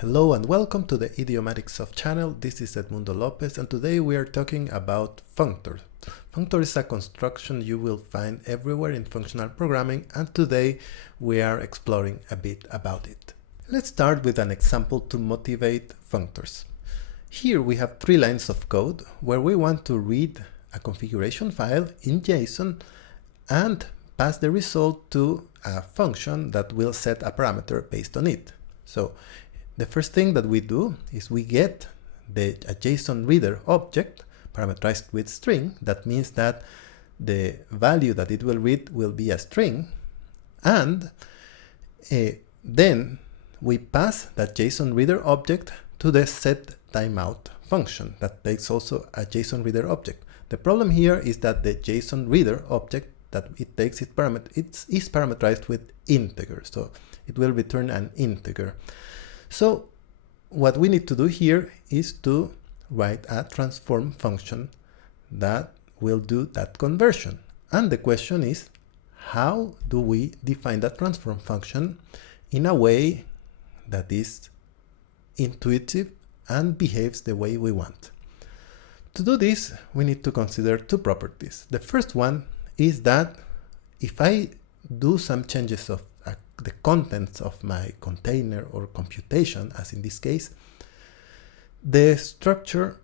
Hello and welcome to the Idiomatics channel. This is Edmundo Lopez and today we are talking about functors. Functor is a construction you will find everywhere in functional programming, and today we are exploring a bit about it. Let's start with an example to motivate functors. Here we have 3 lines of code where we want to read a configuration file in JSON and pass the result to a function that will set a parameter based on it. So the first thing that we do is we get a JSON reader object parameterized with string. That means that the value that it will read will be a string, and then we pass that JSON reader object to the setTimeout function that takes also a JSON reader object. The problem here is that the JSON reader object that it takes is parameterized with integer, so it will return an integer. So what we need to do here is to write a transform function that will do that conversion. And the question is, how do we define that transform function in a way that is intuitive and behaves the way we want? To do this, we need to consider 2 properties. The first one is that if I do some changes of the contents of my container or computation, as in this case, the structure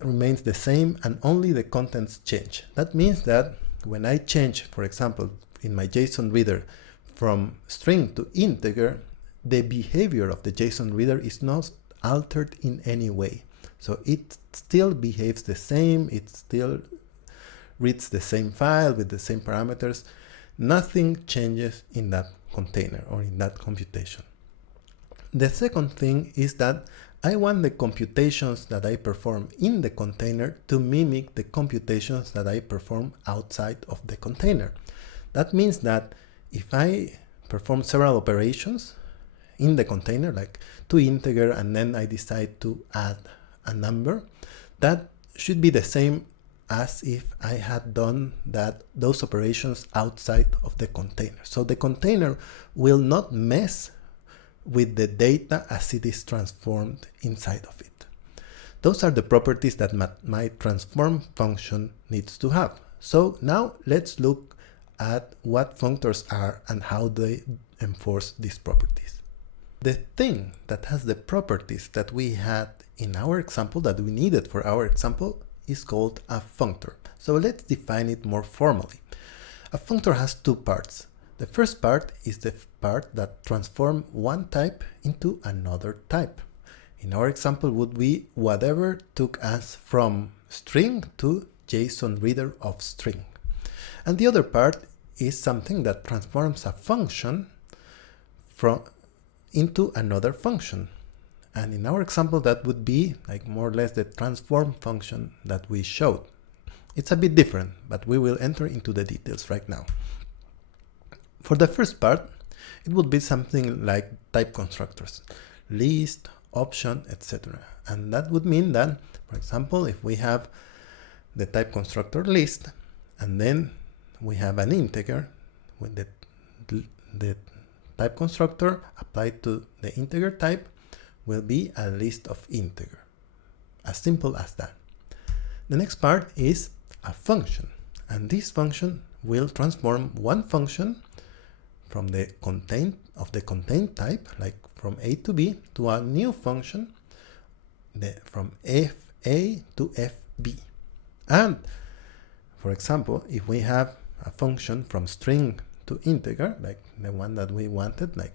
remains the same and only the contents change. That means that when I change, for example, in my JSON reader from string to integer, the behavior of the JSON reader is not altered in any way. So it still behaves the same, it still reads the same file with the same parameters. Nothing changes in that container or in that computation. The second thing is that I want the computations that I perform in the container to mimic the computations that I perform outside of the container. That means that if I perform several operations in the container, like to integer, and then I decide to add a number, that should be the same as if I had done those operations outside of the container. So the container will not mess with the data as it is transformed inside of it. Those are the properties that my transform function needs to have. So now let's look at what functors are and how they enforce these properties. The thing that has the properties that we had in our example, that we needed for our example, is called a functor. So let's define it more formally. A functor has 2 parts. The first part is the part that transforms one type into another type. In our example would be whatever took us from string to JSON reader of string. And the other part is something that transforms a function into another function. And in our example, that would be like more or less the transform function that we showed. It's a bit different, but we will enter into the details right now. For the first part, it would be something like type constructors, list, option, etc. And that would mean that, for example, if we have the type constructor list, and then we have an integer with the type constructor applied to the integer type, will be a list of integer. As simple as that. The next part is a function, and this function will transform one function from the contained type, like from A to B, to a new function from FA to FB. And for example, if we have a function from string to integer, like the one that we wanted, like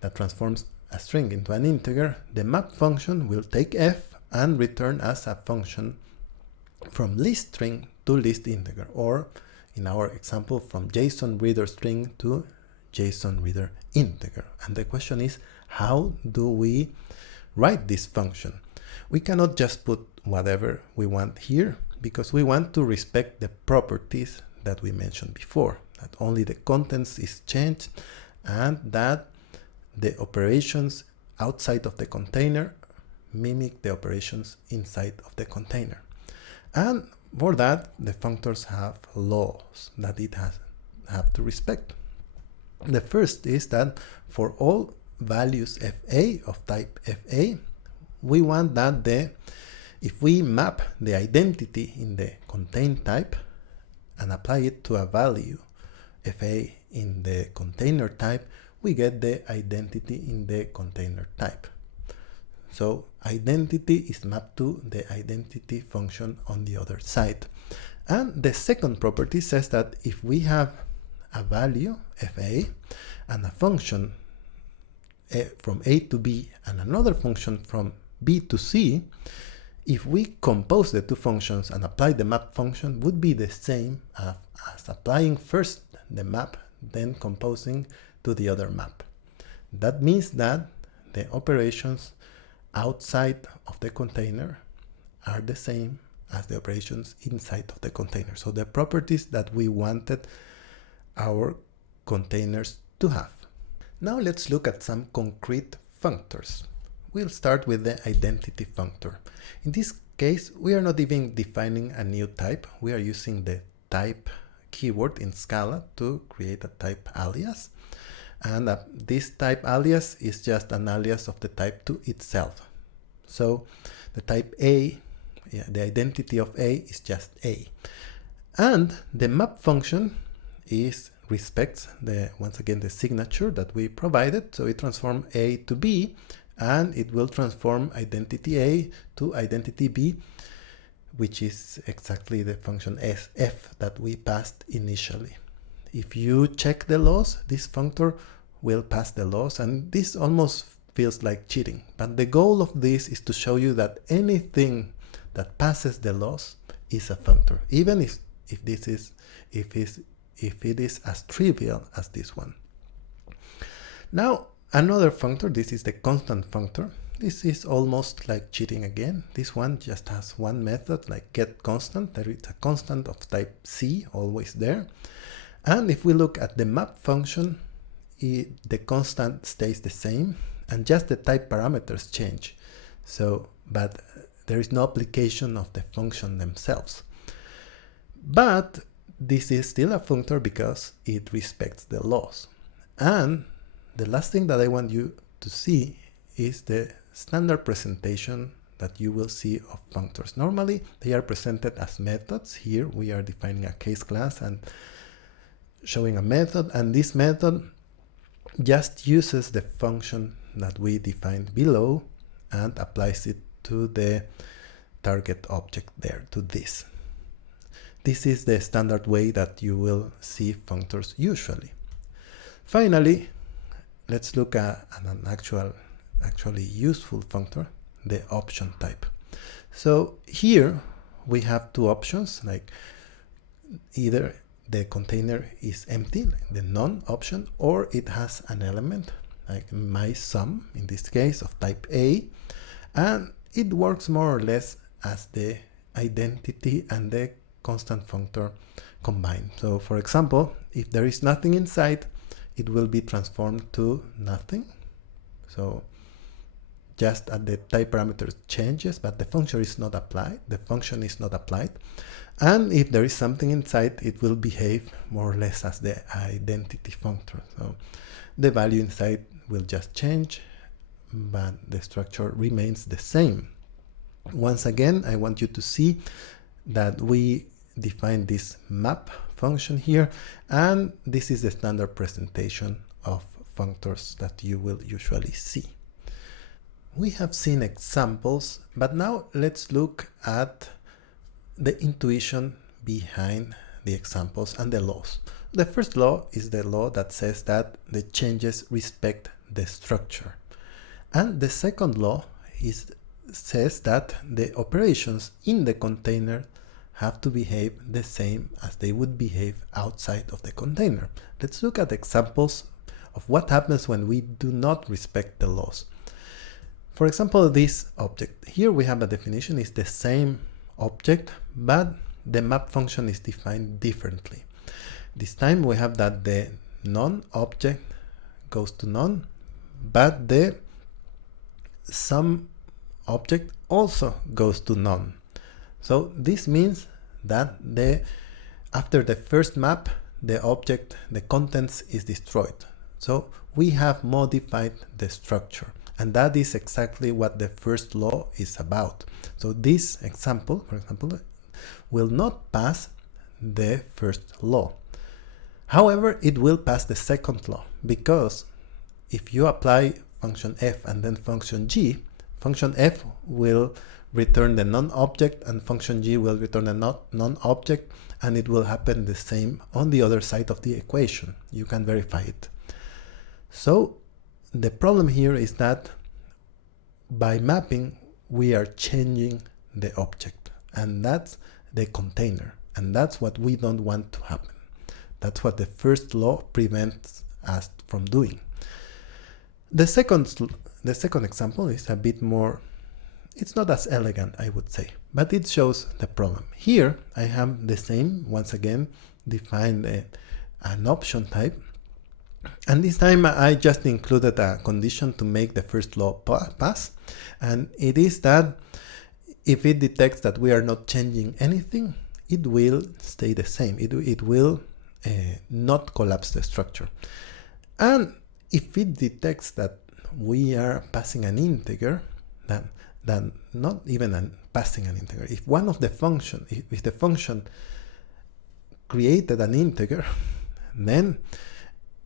that transforms a string into an integer, the map function will take f and return as a function from list string to list integer, or in our example from JSON reader string to JSON reader integer. And the question is, how do we write this function? We cannot just put whatever we want here, because we want to respect the properties that we mentioned before, that only the contents is changed and that the operations outside of the container mimic the operations inside of the container. And for that, the functors have laws that it have to respect. The first is that for all values FA of type FA, we want that if we map the identity in the contain type and apply it to a value FA in the container type, we get the identity in the container type. So identity is mapped to the identity function on the other side. And the second property says that if we have a value FA and a function from A to B and another function from B to C, if we compose the two functions and apply the map function, would be the same as applying first the map, then composing to the other map. That means that the operations outside of the container are the same as the operations inside of the container. So the properties that we wanted our containers to have. Now let's look at some concrete functors. We'll start with the identity functor. In this case, we are not even defining a new type. We are using the type keyword in Scala to create a type alias. And this type alias is just an alias of the type to itself. So the type A, the identity of A is just A. And the map function respects once again the signature that we provided. So it transforms A to B, and it will transform identity A to identity B, which is exactly the function f that we passed initially. If you check the loss, this functor will pass the loss, and this almost feels like cheating. But the goal of this is to show you that anything that passes the loss is a functor, even if it is as trivial as this one. Now another functor, this is the constant functor. This is almost like cheating again. This one just has one method, like get constant. There is a constant of type C always there. And if we look at the map function, the constant stays the same and just the type parameters change. But there is no application of the function themselves. But this is still a functor because it respects the loss. And the last thing that I want you to see is the standard presentation that you will see of functors. Normally, they are presented as methods. Here we are defining a case class and showing a method, and this method just uses the function that we defined below and applies it to the target object there, to this. This is the standard way that you will see functors usually. Finally, let's look at an actually useful functor, the option type. So here we have two options, like either the container is empty, the none option, or it has an element like my sum, in this case of type A, and it works more or less as the identity and the constant functor combined. So for example, if there is nothing inside, it will be transformed to nothing. So just at the type parameter changes, but the function is not applied. The function is not applied. And if there is something inside, it will behave more or less as the identity functor. So the value inside will just change, but the structure remains the same. Once again, I want you to see that we define this map function here, and this is the standard presentation of functors that you will usually see. We have seen examples, but now let's look at the intuition behind the examples and the laws. The first law is the law that says that the changes respect the structure. And the second law says that the operations in the container have to behave the same as they would behave outside of the container. Let's look at examples of what happens when we do not respect the laws. For example, this object. Here we have a definition, it's the same object, but the map function is defined differently. This time we have that the none object goes to none, but the sum object also goes to none. So this means that after the first map, the object, the contents is destroyed. So we have modified the structure. And that is exactly what the first law is about. So this example, for example, will not pass the first law. However, it will pass the second law, because if you apply function f and then function g, function f will return the non-object and function g will return a non-object, and it will happen the same on the other side of the equation. You can verify it. So the problem here is that by mapping, we are changing the object, and that's the container, and that's what we don't want to happen. That's what the first law prevents us from doing. The second example is a bit more, it's not as elegant, I would say, but it shows the problem. Here I have the same, once again, defined an option type, and this time I just included a condition to make the first law pass, and it is that if it detects that we are not changing anything, it will stay the same. It will not collapse the structure. And if it detects that we are passing an integer, then not even passing an integer, if one of the function, if the function created an integer, then,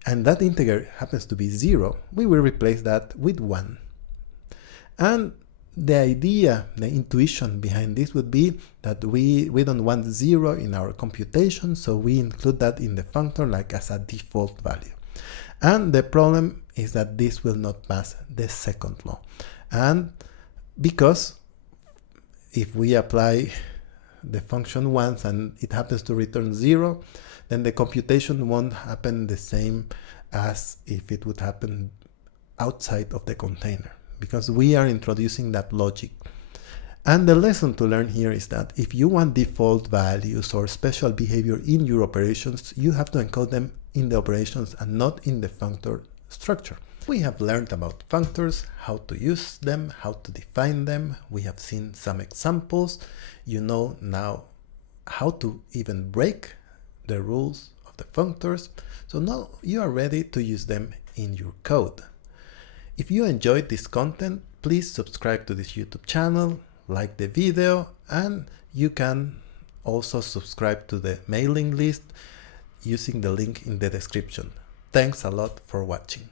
and that integer happens to be 0, we will replace that with 1. And the idea, the intuition behind this would be that we don't want 0 in our computation, so we include that in the functor like as a default value. And the problem is that this will not pass the second law. And because if we apply the function once and it happens to return 0, then the computation won't happen the same as if it would happen outside of the container, because we are introducing that logic. And the lesson to learn here is that if you want default values or special behavior in your operations, you have to encode them in the operations and not in the functor structure. We have learned about functors, how to use them, how to define them. We have seen some examples. You know now how to even break the rules of the functors. So now you are ready to use them in your code. If you enjoyed this content, please subscribe to this YouTube channel, like the video, and you can also subscribe to the mailing list using the link in the description. Thanks a lot for watching.